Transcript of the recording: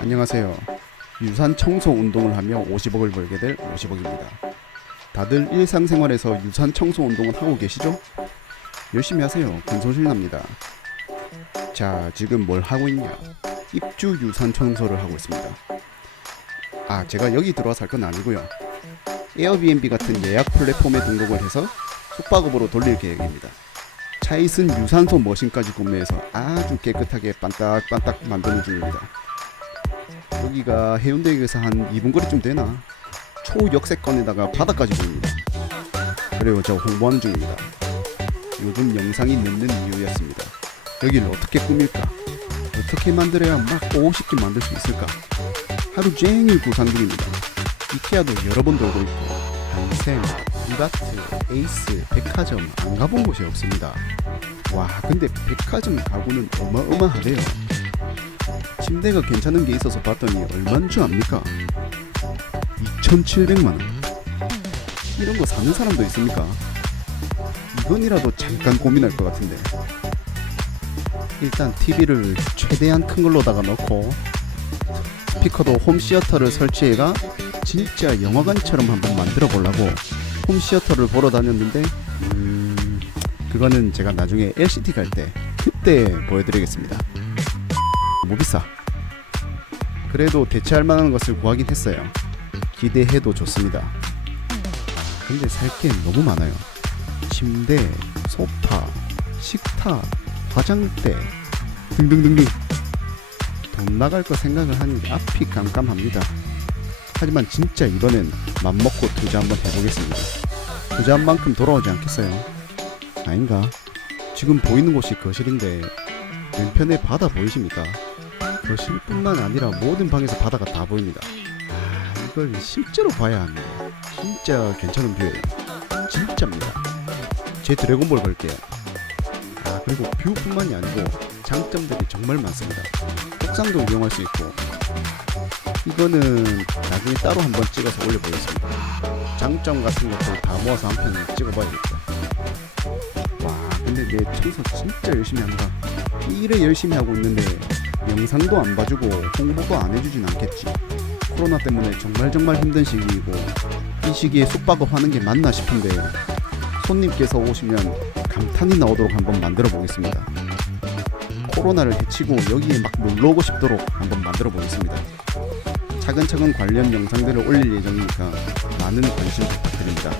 안녕하세요. 유산 청소 운동을 하며 50억을 벌게 될 50억입니다. 다들 일상생활에서 유산 청소 운동을 하고 계시죠? 열심히 하세요. 근손실 납니다. 자, 지금 뭘 하고 있냐? 입주 유산 청소를 하고 있습니다. 아, 제가 여기 들어와서 할 건 아니고요. 에어비앤비 같은 예약 플랫폼에 등록을 해서 숙박업으로 돌릴 계획입니다. 차이슨 유산소 머신까지 구매해서 아주 깨끗하게 반딱반딱 만드는 중입니다. 여기가 해운대역에서 한 2분 거리쯤 되나? 초역세권에다가 바다까지 보입니다. 그리고 저 홍보하는 중입니다. 요즘 영상이 늦는 이유였습니다. 여기를 어떻게 꾸밀까? 어떻게 만들어야 막 오고 싶게 만들 수 있을까? 하루 종일 구상 중입니다. 이케아도 여러 번 돌고 있고 한샘, 이마트, 에이스, 백화점 안 가본 곳이 없습니다. 와 근데 백화점 가구는 어마어마하대요. 침대가 괜찮은 게 있어서 봤더니 얼마인 줄 압니까? 2,700만 원. 이런 거 사는 사람도 있습니까? 이건이라도 잠깐 고민할 것 같은데. 일단 TV를 최대한 큰 걸로다가 넣고 스피커도 홈시어터를 설치해가 진짜 영화관처럼 한번 만들어 보려고 홈시어터를 보러 다녔는데 음, 그거는 제가 나중에 LCT 갈 때 그때 보여드리겠습니다. 뭐 비싸. 그래도 대체할 만한 것을 구하긴 했어요. 기대해도 좋습니다. 근데 살 게 너무 많아요. 침대, 소파, 식탁, 화장대 등등등등. 돈 나갈 거 생각을 하니 앞이 깜깜합니다. 하지만 진짜 이번엔 맘먹고 투자 한번 해보겠습니다. 투자한 만큼 돌아오지 않겠어요? 아닌가? 지금 보이는 곳이 거실인데 왼편에 바다 보이십니까? 거실 뿐만 아니라 모든 방에서 바다가 다 보입니다. 아, 이걸 실제로 봐야 합니다. 진짜 괜찮은 뷰예요. 진짜입니다. 제 드래곤볼 걸게요. 아, 그리고 뷰뿐만이 아니고 장점들이 정말 많습니다. 옥상도 이용할 수 있고 이거는 나중에 따로 한번 찍어서 올려보겠습니다. 장점 같은 것들 다 모아서 한 편 찍어봐야겠다. 와, 근데 내 청소 진짜 열심히 한다. 일에 열심히 하고 있는데 영상도 안 봐주고 홍보도 안 해주진 않겠지. 코로나 때문에 정말 정말 힘든 시기이고 이 시기에 숙박업 하는 게 맞나 싶은데 손님께서 오시면 감탄이 나오도록 한번 만들어 보겠습니다. 코로나를 해치고 여기에 막 놀러 오고 싶도록 한번 만들어 보겠습니다. 차근차근 관련 영상들을 올릴 예정이니까 많은 관심 부탁드립니다.